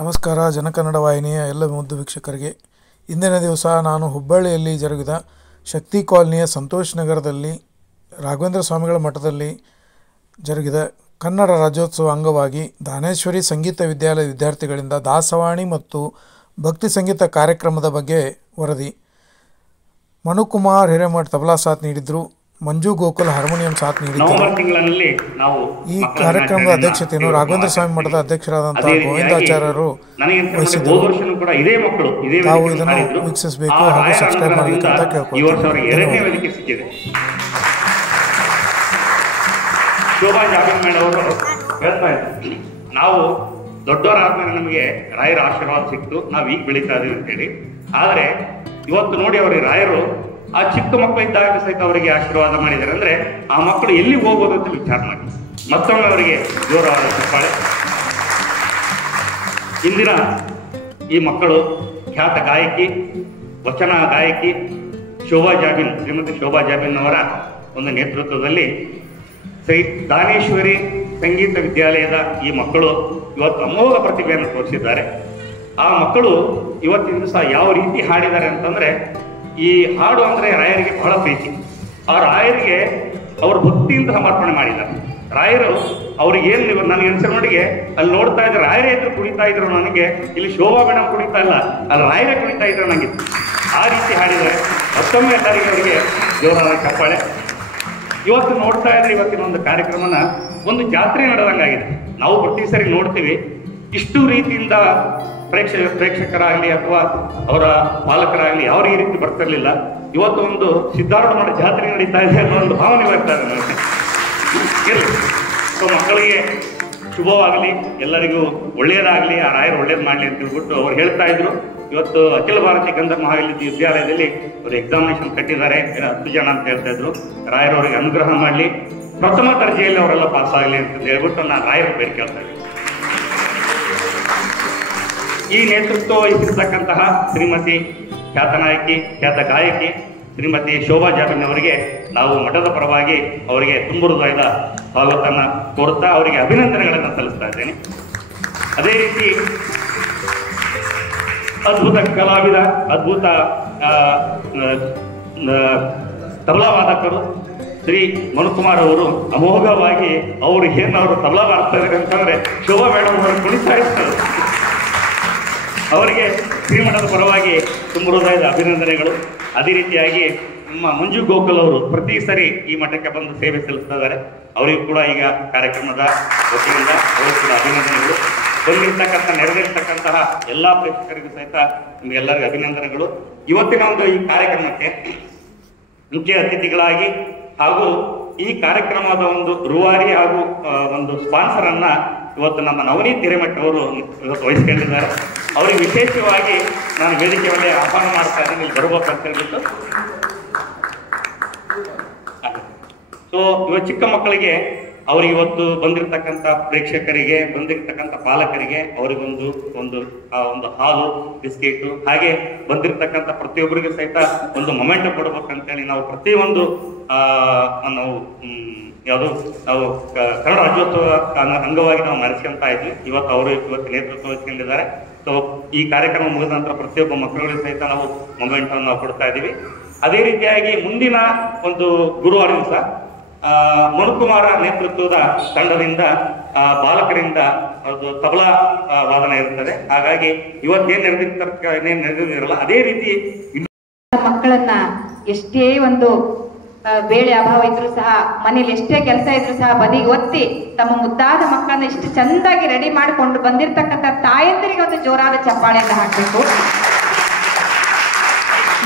ನಮಸ್ಕಾರ ಜನಕನ್ನಡ ವಾಹಿನಿಯ ಎಲ್ಲ ಮುದ್ದು ವೀಕ್ಷಕರಿಗೆ. ಇಂದಿನ ದಿವಸ ನಾನು ಹುಬ್ಬಳ್ಳಿಯಲ್ಲಿ ಜರುಗಿದ ಶಕ್ತಿ ಕಾಲನಿಯ ಸಂತೋಷ್ ನಗರದಲ್ಲಿ ರಾಘವೇಂದ್ರ ಸ್ವಾಮಿಗಳ ಮಠದಲ್ಲಿ ಜರುಗಿದ ಕನ್ನಡ ರಾಜ್ಯೋತ್ಸವ ಅಂಗವಾಗಿ ದಾನೇಶ್ವರಿ ಸಂಗೀತ ವಿದ್ಯಾಲಯ ವಿದ್ಯಾರ್ಥಿಗಳಿಂದ ದಾಸವಾಣಿ ಮತ್ತು ಭಕ್ತಿ ಸಂಗೀತ ಕಾರ್ಯಕ್ರಮದ ಬಗ್ಗೆ ವರದಿ. ಮನುಕುಮಾರ್ ಹಿರೇಮಠ ತಬಲಾ ಸಾಥ್ ನೀಡಿದ್ರು, ಮಂಜು ಗೋಕುಲ್ ಹಾರ್ಮೋನಿಯಂ ಸಾಥ್ ನೀಡಿದ್ದರು. ಈ ಕಾರ್ಯಕ್ರಮದ ಅಧ್ಯಕ್ಷತೆಯನ್ನು ರಾಘವೇಂದ್ರ ಸ್ವಾಮಿ ಮಠದ ಅಧ್ಯಕ್ಷರಾದಂತಹ ಗೋವಿಂದಾಚಾರ್ಯರು ವಹಿಸಿದ್ದರು. ತಾವು ಇದನ್ನು ವೀಕ್ಷಿಸಬೇಕು ಹಾಗೂ ಸಬ್ಸ್ಕ್ರೈಬ್ ಮಾಡಬೇಕಂತ ಕೇಳ್ಕೊಳ್ತೀನಿ. ಶೋಭಾ ಜಾಬಿನ್ ಮೇಡಮ್ ಅವರು ಹೇಳ್ತಾ ಇದ್ರು, ನಾವು ದೊಡ್ಡವರಾದ್ಮೇಲೆ ನಮಗೆ ರಾಯರ ಆಶೀರ್ವಾದ ಸಿಕ್ತು, ನಾವು ಈಗ ಬೆಳೀತಾ ಇದೀವಿ ಅಂತೇಳಿ. ಆದರೆ ಇವತ್ತು ನೋಡಿ ಅವರಿಗೆ ರಾಯರು ಆ ಚಿಕ್ಕ ಮಕ್ಕಳು ಇದ್ದಾಗ ಸಹಿತ ಅವರಿಗೆ ಆಶೀರ್ವಾದ ಮಾಡಿದ್ದಾರೆ. ಅಂದ್ರೆ ಆ ಮಕ್ಕಳು ಎಲ್ಲಿ ಹೋಗ್ಬೋದು ಅಂತ ವಿಚಾರ ಮಾಡಿ. ಮತ್ತೊಮ್ಮೆ ಅವರಿಗೆ ಜೋರಾದ ಚಪ್ಪಾಳೆ. ಇಂದಿನ ಈ ಮಕ್ಕಳು ಖ್ಯಾತ ಗಾಯಕಿ, ವಚನ ಗಾಯಕಿ ಶೋಭಾ ಜಾಬಿನ್, ಶ್ರೀಮತಿ ಶೋಭಾ ಜಾಬಿನ್ ಅವರ ಒಂದು ನೇತೃತ್ವದಲ್ಲಿ ಶ್ರೀ ದಾನೇಶ್ವರಿ ಸಂಗೀತ ವಿದ್ಯಾಲಯದ ಈ ಮಕ್ಕಳು ಇವತ್ತು ಅಮೋಘ ಪ್ರತಿಭೆಯನ್ನು ತೋರಿಸಿದ್ದಾರೆ. ಆ ಮಕ್ಕಳು ಇವತ್ತಿನ ದಿವಸ ಯಾವ ರೀತಿ ಹಾಡಿದ್ದಾರೆ ಅಂತಂದ್ರೆ, ಈ ಹಾಡು ಅಂದ್ರೆ ರಾಯರಿಗೆ ಬಹಳ ಪ್ರೀತಿ. ಆ ರಾಯರಿಗೆ ಅವರು ಭಕ್ತಿಯಿಂದ ಸಮರ್ಪಣೆ ಮಾಡಿದ್ದಾರೆ. ರಾಯರು ಅವ್ರಿಗೆ ಏನು ನನಗೆ ಅನ್ಸೋ ಮಟ್ಟಿಗೆ ಅಲ್ಲಿ ನೋಡ್ತಾ ಇದ್ರೆ ರಾಯರೇ ಇದ್ರು ಕುಣಿತಾ ಇದ್ರು, ನನಗೆ ಇಲ್ಲಿ ಶೋಭಾ ಮೇಡಮ್ ಕುಣಿತಾ ಇಲ್ಲ, ಅಲ್ಲಿ ರಾಯರೇ ಕುಣಿತಾ ಇದ್ರು ನನಗಿತ್ತು. ಆ ರೀತಿ ಹಾಡಿದ್ದಾರೆ. ಮತ್ತೊಮ್ಮೆ ಎಲ್ಲರಿಗೆ ಅವರಿಗೆ ಜೋರಾದ ಚಪ್ಪಾಳೆ. ಇವತ್ತು ನೋಡ್ತಾ ಇದ್ರೆ ಇವತ್ತಿನ ಒಂದು ಕಾರ್ಯಕ್ರಮನ ಒಂದು ಜಾತ್ರೆ ನಡೆದಂಗಾಗಿದೆ. ನಾವು ಪ್ರತಿ ಸರಿ ನೋಡ್ತೀವಿ, ಇಷ್ಟು ರೀತಿಯಿಂದ ಪ್ರೇಕ್ಷಕರಾಗಲಿ ಅಥವಾ ಅವರ ಪಾಲಕರಾಗಲಿ ಯಾವ ಈ ರೀತಿ ಬರ್ತಿರ್ಲಿಲ್ಲ. ಇವತ್ತು ಒಂದು ಸಿದ್ಧಾರೂಢ ಮಠ ಜಾತ್ರೆ ನಡೀತಾ ಇದೆ ಅನ್ನೋ ಒಂದು ಭಾವನೆ ಬರ್ತಾ ಇದೆ ನನಗೆ. ಇರಲಿ, ಸೊ ಮಕ್ಕಳಿಗೆ ಶುಭವಾಗಲಿ, ಎಲ್ಲರಿಗೂ ಒಳ್ಳೆಯದಾಗಲಿ, ಆ ರಾಯರು ಒಳ್ಳೇದು ಮಾಡಲಿ ಅಂತ ಹೇಳ್ಬಿಟ್ಟು ಅವ್ರು ಹೇಳ್ತಾ ಇದ್ರು. ಇವತ್ತು ಅಖಿಲ ಭಾರತೀಯ ಗಂಧರ್ವ ವಿದ್ಯಾಲಯದಲ್ಲಿ ಒಂದು ಎಕ್ಸಾಮಿನೇಷನ್ ಕಟ್ಟಿದ್ದಾರೆ, 10 ಜನ ಅಂತ ಹೇಳ್ತಾ ಇದ್ರು. ರಾಯರು ಅವರಿಗೆ ಅನುಗ್ರಹ ಮಾಡಲಿ, ಪ್ರಥಮ ದರ್ಜೆಯಲ್ಲಿ ಅವರೆಲ್ಲ ಪಾಸ್ ಆಗಲಿ ಅಂತ ಹೇಳ್ಬಿಟ್ಟು ನಾನು ರಾಯರು ಬೇರೆ ಕೇಳ್ತಾ ಇದ್ದೀನಿ. ಈ ನೇತೃತ್ವ ವಹಿಸಿರ್ತಕ್ಕಂತಹ ಶ್ರೀಮತಿ ಖ್ಯಾತ ನಾಯಕಿ, ಖ್ಯಾತ ಗಾಯಕಿ ಶ್ರೀಮತಿ ಶೋಭಾ ಜಾಬಿನ್ ಅವರಿಗೆ ನಾವು ಮಠದ ಪರವಾಗಿ ಅವರಿಗೆ ತುಂಬ ಹೃದಯದ ಸ್ವಾಗತನ ಕೋರುತ್ತಾ ಅವರಿಗೆ ಅಭಿನಂದನೆಗಳನ್ನು ಸಲ್ಲಿಸ್ತಾ ಇದ್ದೇನೆ. ಅದೇ ರೀತಿ ಅದ್ಭುತ ಕಲಾವಿದ, ಅದ್ಭುತ ತಬಲಾ ವಾದಕರು ಶ್ರೀ ಮನುಕುಮಾರ್ ಅವರು ಅಮೋಘವಾಗಿ ಅವರು ಏನು ಅವರು ತಬಲಾ ಮಾಡ್ತಾ ಇದ್ದಾರೆ ಅಂತಂದ್ರೆ ಶೋಭಾ ಮೇಡಮ್ ಅವರು ಕುಣಿತಾ ಇರ್ತಾರೆ. ಅವರಿಗೆ ಶ್ರೀಮಠದ ಪರವಾಗಿ ತುಂಬ ಹೃದಯದ ಅಭಿನಂದನೆಗಳು. ಅದೇ ರೀತಿಯಾಗಿ ನಮ್ಮ ಮಂಜು ಗೋಕುಲ್ ಅವರು ಪ್ರತಿ ಸರಿ ಈ ಮಠಕ್ಕೆ ಬಂದು ಸೇವೆ ಸಲ್ಲಿಸ್ತಾ ಇದ್ದಾರೆ. ಅವರಿಗೂ ಕೂಡ ಈಗ ಕಾರ್ಯಕ್ರಮದ ವತಿಯಿಂದ ಅವರು ಕೂಡ ಅಭಿನಂದನೆಗಳು. ಬಂದಿರ್ತಕ್ಕಂಥ ನೆರವೇರ್ತಕ್ಕಂತಹ ಎಲ್ಲ ಪ್ರೇಕ್ಷಕರಿಗೂ ಸಹಿತ ನಿಮಗೆಲ್ಲರಿಗೂ ಅಭಿನಂದನೆಗಳು. ಇವತ್ತಿನ ಒಂದು ಈ ಕಾರ್ಯಕ್ರಮಕ್ಕೆ ಮುಖ್ಯ ಅತಿಥಿಗಳಾಗಿ ಹಾಗೂ ಈ ಕಾರ್ಯಕ್ರಮದ ಒಂದು ರೂವಾರಿ ಹಾಗೂ ಒಂದು ಸ್ಪಾನ್ಸರ್ ಅನ್ನ ಇವತ್ತು ನಮ್ಮ ನವನೀತ್ ಹಿರೇಮಠ ಅವರು ಇವತ್ತು ವಹಿಸ್ಕೊಂಡಿದ್ದಾರೆ. ಅವರಿಗೆ ವಿಶೇಷವಾಗಿ ನಾನು ವೇದಿಕೆ ಮೇಲೆ ಆಹ್ವಾನ ಮಾಡ್ತಾ ಇದ್ದೀನಿ, ಇಲ್ಲಿ ಬರ್ಬೇಕು ಅಂತ ಹೇಳ್ಬಿಟ್ಟು. ಸೊ ಇವತ್ತು ಚಿಕ್ಕ ಮಕ್ಕಳಿಗೆ ಅವ್ರಿಗೆ ಇವತ್ತು ಬಂದಿರತಕ್ಕಂಥ ಪ್ರೇಕ್ಷಕರಿಗೆ, ಬಂದಿರತಕ್ಕಂಥ ಪಾಲಕರಿಗೆ ಅವರಿಗೊಂದು ಒಂದು ಹಾಲು, ಬಿಸ್ಕೆಟು, ಹಾಗೆ ಬಂದಿರತಕ್ಕಂಥ ಪ್ರತಿಯೊಬ್ಬರಿಗೂ ಸಹಿತ ಒಂದು ಮೊಮೆಂಟ್ ಕೊಡ್ಬೇಕಂತೇಳಿ ನಾವು ಪ್ರತಿಯೊಂದು ನಾವು ನಾವು ಕನ್ನಡ ರಾಜ್ಯೋತ್ಸವ ಅಂಗವಾಗಿ ನಾವು ನಡೆಸ್ಕೊಂತ ಇದ್ವಿ. ಇವತ್ತು ನೇತೃತ್ವ ವಹಿಸ್ಕೊಂಡಿದ್ದಾರೆ. ಸೊ ಈ ಕಾರ್ಯಕ್ರಮ ಮುಗಿದ ನಂತರ ಪ್ರತಿಯೊಬ್ಬ ಮಕ್ಕಳಿಗೂ ಸಹಿತ ನಾವು ಮೊಮೆಂಟ್ ಅನ್ನು ನಾವು ಕೊಡ್ತಾ ಇದ್ದೀವಿ. ಅದೇ ರೀತಿಯಾಗಿ ಮುಂದಿನ ಒಂದು ಗುರುವಾರ ದಿವಸ ಮನುಕುಮಾರ ನೇತೃತ್ವದ ತಂಡದಿಂದ ಬಾಲಕರಿಂದ ಅದು ತಬಲಾ ವಾದನ ಇರುತ್ತದೆ. ಹಾಗಾಗಿ ಇವತ್ತೇನ್ ನಡೆದಿರಲ್ಲ ಅದೇ ರೀತಿ ಮಕ್ಕಳನ್ನ ಎಷ್ಟೇ ಒಂದು ಬೇಳೆ ಅಭಾವ ಇದ್ರು ಸಹ, ಮನೇಲಿ ಎಷ್ಟೇ ಕೆಲಸ ಇದ್ರು ಸಹ ಬದಿಗೆ ಒತ್ತಿ ತಮ್ಮ ಮುದ್ದಾದ ಮಕ್ಕಳನ್ನ ಇಷ್ಟು ಚಂದಾಗಿ ರೆಡಿ ಮಾಡಿಕೊಂಡು ಬಂದಿರತಕ್ಕಂಥ ತಾಯಂದಿರಿಗೆ ಒಂದು ಜೋರಾದ ಚಪ್ಪಾಳೆಯನ್ನು ಹಾಕಬೇಕು.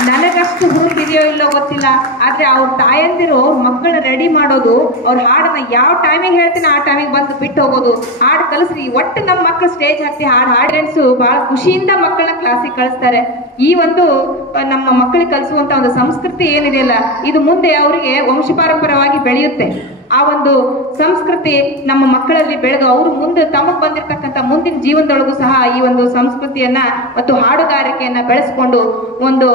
ನನಗಷ್ಟು ಹುರುಪಿದೆಯೋ ಇಲ್ಲೋ ಗೊತ್ತಿಲ್ಲ, ಆದ್ರೆ ಅವ್ರ ತಾಯಂದಿರು ಮಕ್ಕಳ ರೆಡಿ ಮಾಡೋದು, ಅವ್ರ ಹಾಡನ್ನ ಯಾವ ಟೈಮಿಗೆ ಹೇಳ್ತೀನಿ ಆ ಟೈಮಿಗೆ ಬಂದು ಬಿಟ್ಟು ಹೋಗೋದು, ಹಾಡು ಕಲಿಸ್ರಿ. ಒಟ್ಟು ನಮ್ಮ ಮಕ್ಕಳು ಸ್ಟೇಜ್ ಹತ್ತಿ ಹಾಡ್ರೆನ್ಸು ಬಹಳ ಖುಷಿಯಿಂದ ಮಕ್ಕಳನ್ನ ಕ್ಲಾಸಿಗೆ ಕಳಿಸ್ತಾರೆ. ಈ ಒಂದು ನಮ್ಮ ಮಕ್ಕಳಿಗೆ ಕಲಿಸುವಂತ ಒಂದು ಸಂಸ್ಕೃತಿ ಏನಿದೆಯಲ್ಲ, ಇದು ಮುಂದೆ ಅವರಿಗೆ ವಂಶ ಪಾರಂಪರ್ಯವಾಗಿ ಬೆಳೆಯುತ್ತೆ. ಆ ಒಂದು ಸಂಸ್ಕೃತಿ ನಮ್ಮ ಮಕ್ಕಳಲ್ಲಿ ಬೆಳೆದು ಅವರು ಮುಂದೆ ತಮಗೆ ಬಂದಿರತಕ್ಕಂಥ ಮುಂದಿನ ಜೀವನದೊಳಗೂ ಸಹ ಈ ಒಂದು ಸಂಸ್ಕೃತಿಯನ್ನ ಮತ್ತು ಹಾಡುಗಾರಿಕೆಯನ್ನ ಬೆಳೆಸ್ಕೊಂಡು ಒಂದು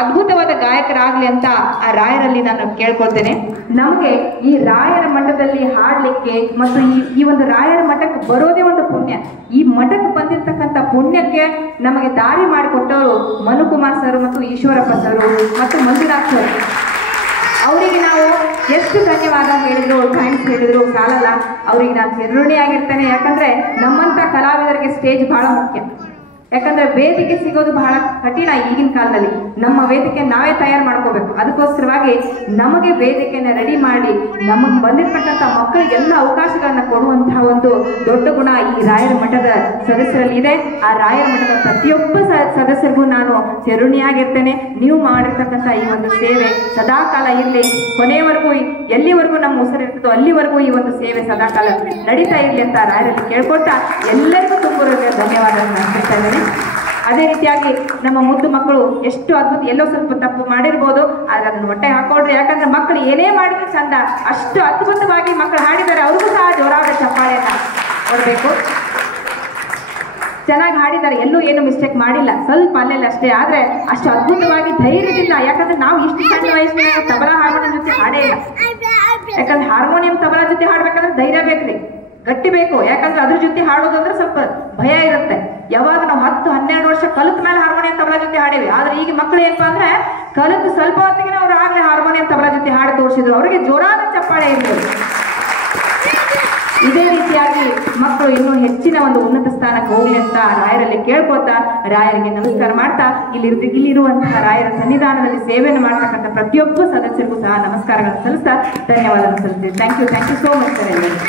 ಅದ್ಭುತವಾದ ಗಾಯಕರಾಗ್ಲಿ ಅಂತ ಆ ರಾಯರಲ್ಲಿ ನಾನು ಕೇಳ್ಕೊಳ್ತೇನೆ. ನಮಗೆ ಈ ರಾಯರ ಮಠದಲ್ಲಿ ಹಾಡ್ಲಿಕ್ಕೆ ಮತ್ತು ಈ ಒಂದು ರಾಯರ ಮಠಕ್ಕೆ ಬರೋದೇ ಒಂದು ಪುಣ್ಯ. ಈ ಮಠಕ್ಕೆ ಬಂದಿರತಕ್ಕಂಥ ಪುಣ್ಯಕ್ಕೆ ನಮಗೆ ದಾರಿ ಮಾಡಿಕೊಟ್ಟವರು ಮನುಕುಮಾರ್ ಸರ್ ಮತ್ತು ಈಶ್ವರಪ್ಪ ಸರ್ ಮತ್ತು ಮಂಜುನಾಥ್ ಸರ್. ಅವರಿಗೆ ನಾವು ಎಷ್ಟು ಧನ್ಯವಾದ ಹೇಳಿದ್ರು, ಥ್ಯಾಂಕ್ಸ್ ಹೇಳಿದ್ರು ಸಾಲಲ್ಲ. ಅವ್ರಿಗೆ ನಾನು ಚಿರಋಣಿಯಾಗಿರ್ತೇನೆ. ಯಾಕಂದ್ರೆ ನಮ್ಮಂತ ಕಲಾವಿದರಿಗೆ ಸ್ಟೇಜ್ ಬಹಳ ಮುಖ್ಯ. ಯಾಕಂದ್ರೆ ವೇದಿಕೆ ಸಿಗೋದು ಬಹಳ ಕಠಿಣ ಈಗಿನ ಕಾಲದಲ್ಲಿ. ನಮ್ಮ ವೇದಿಕೆ ನಾವೇ ತಯಾರು ಮಾಡ್ಕೋಬೇಕು. ಅದಕ್ಕೋಸ್ಕರವಾಗಿ ನಮಗೆ ವೇದಿಕೆನ ರೆಡಿ ಮಾಡಿ ನಮಗೆ ಬಂದಿರತಕ್ಕಂಥ ಮಕ್ಕಳಿಗೆಲ್ಲ ಅವಕಾಶಗಳನ್ನ ಕೊಡುವಂತಹ ಒಂದು ದೊಡ್ಡ ಗುಣ ಈ ರಾಯರ ಮಠದ ಸದಸ್ಯರಲ್ಲಿ ಇದೆ. ಆ ರಾಯರ ಮಠದ ಪ್ರತಿಯೊಬ್ಬ ಸದಸ್ಯರಿಗೂ ನಾನು ಚಿರಋಣಿಯಾಗಿರ್ತೇನೆ. ನೀವು ಮಾಡಿರ್ತಕ್ಕಂಥ ಈ ಒಂದು ಸೇವೆ ಸದಾಕಾಲ ಇರಲಿ, ಕೊನೆಯವರೆಗೂ ಎಲ್ಲಿವರೆಗೂ ನಮ್ಮ ಉಸಿರಿರ್ತದೋ ಅಲ್ಲಿವರೆಗೂ ಈ ಒಂದು ಸೇವೆ ಸದಾಕಾಲ ನಡೀತಾ ಇರಲಿ ಅಂತ ರಾಯರಲ್ಲಿ ಕೇಳ್ಕೊಳ್ತಾ ಎಲ್ಲರಿಗೂ ತುಂಬ ಧನ್ಯವಾದ ಅರ್ಪಿಸ್ತಾ ಇದ್ದೇನೆ. ಅದೇ ರೀತಿಯಾಗಿ ನಮ್ಮ ಮುದ್ದು ಮಕ್ಕಳು ಎಷ್ಟು ಅದ್ಭುತ, ಎಲ್ಲೋ ಸ್ವಲ್ಪ ತಪ್ಪು ಮಾಡಿರ್ಬೋದು, ಆದ್ರೆ ಅದನ್ನ ಹೊಟ್ಟೆ ಹಾಕೊಳ್ರಿ. ಯಾಕಂದ್ರೆ ಮಕ್ಕಳು ಏನೇ ಮಾಡಿದ್ರು ಚಂದ, ಅಷ್ಟು ಅದ್ಭುತವಾಗಿ ಮಕ್ಕಳು ಹಾಡಿದ್ದಾರೆ. ಅವ್ರಿಗೂ ಸಹ ಜೋರಾದ ಚಪ್ಪಾಳೆಯನ್ನ ಕೊಡ್ಬೇಕು. ಚೆನ್ನಾಗಿ ಹಾಡಿದ್ದಾರೆ, ಎಲ್ಲೂ ಏನು ಮಿಸ್ಟೇಕ್ ಮಾಡಿಲ್ಲ, ಸ್ವಲ್ಪ ಅಲ್ಲೆಲ್ಲ ಅಷ್ಟೇ. ಆದ್ರೆ ಅಷ್ಟು ಅದ್ಭುತವಾಗಿ ಧೈರ್ಯದಿಂದ, ಯಾಕಂದ್ರೆ ನಾವು ಇಷ್ಟು ಸಣ್ಣ ವಯಸ್ಸಿನಾಗ ತಬಲಾ ಹಾರ್ಮೋನಿಯಂ ಜೊತೆ ಹಾಡೇ ಇಲ್ಲ. ಯಾಕಂದ್ರೆ ಹಾರ್ಮೋನಿಯಂ ತಬಲಾ ಜೊತೆ ಹಾಡ್ಬೇಕಂದ್ರೆ ಧೈರ್ಯ ಬೇಕ್ರಿ, ಗಟ್ಟಿ ಬೇಕು. ಯಾಕಂದ್ರೆ ಅದ್ರ ಜೊತೆ ಹಾಡೋದಂದ್ರೆ ಸ್ವಲ್ಪ ಭಯ ಇರುತ್ತೆ. ಯಾವಾಗ ನಾವು 10-12 ವರ್ಷ ಕಲಿತ ಮೇಲೆ ಹಾರ್ಮೋನಿಯಂ ತಬಲಾ ಜೊತೆ ಹಾಡೇವಿ. ಆದ್ರೆ ಈಗ ಮಕ್ಕಳು ಏನಪ್ಪಾ ಅಂದ್ರೆ ಕಲಿತು ಸ್ವಲ್ಪ ಹೊತ್ತಿಗೆ ಅವ್ರು ಆಗ್ಲೇ ಹಾರ್ಮೋನಿಯಂ ತಬಲಾ ಜೊತೆ ಹಾಡಿ ತೋರಿಸಿದ್ರು. ಅವರಿಗೆ ಜೋರಾದ ಚಪ್ಪಾಳೆ ಇರ್ಬೋದು. ಇದೇ ರೀತಿಯಾಗಿ ಮಕ್ಕಳು ಇನ್ನೂ ಹೆಚ್ಚಿನ ಒಂದು ಉನ್ನತ ಸ್ಥಾನಕ್ಕೆ ಹೋಗ್ಲಿ ಅಂತ ರಾಯರಲ್ಲಿ ಕೇಳ್ಕೊತಾ, ರಾಯರಿಗೆ ನಮಸ್ಕಾರ ಮಾಡ್ತಾ, ಇಲ್ಲಿರುವಂತಹ ರಾಯರ ಸನ್ನಿಧಾನದಲ್ಲಿ ಸೇವೆಯನ್ನು ಮಾಡ್ತಕ್ಕಂಥ ಪ್ರತಿಯೊಬ್ಬ ಸದಸ್ಯರಿಗೂ ಸಹ ನಮಸ್ಕಾರಗಳನ್ನು ಸಲ್ಲಿಸ್ತಾ ಧನ್ಯವಾದಗಳನ್ನು ಸಲ್ಲಿಸ್ತೀವಿ. Thank you so much sir ಎಲ್ಲರಿಗೂ.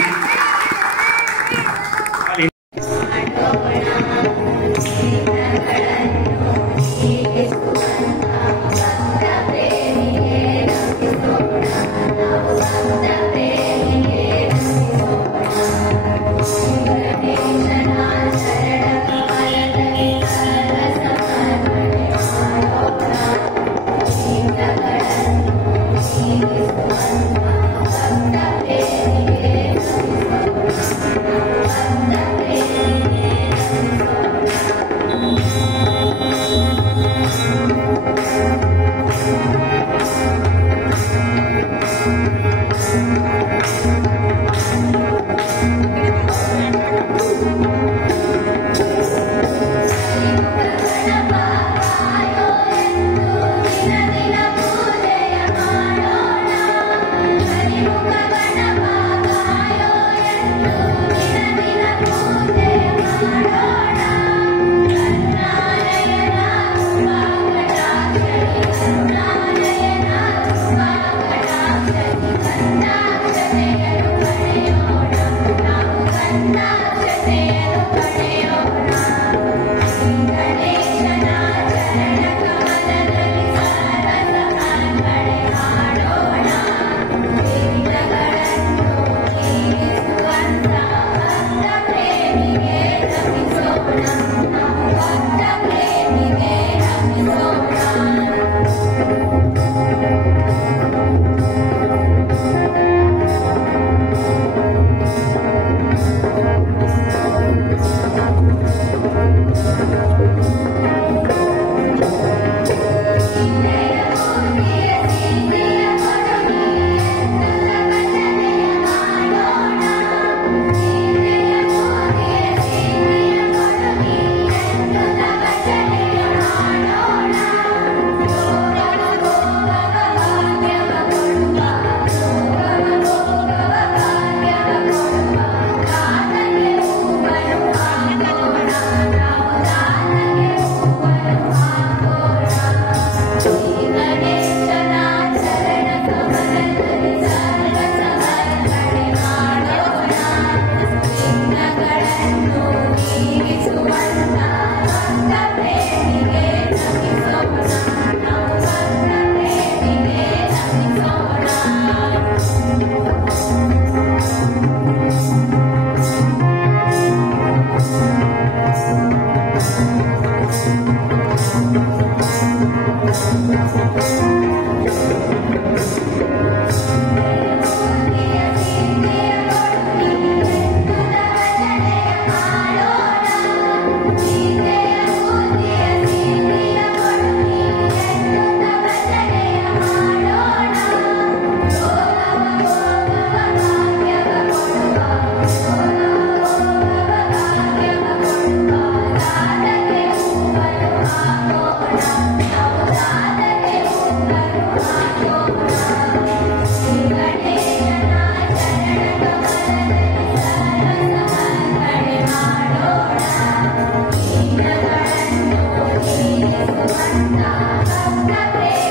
Santa,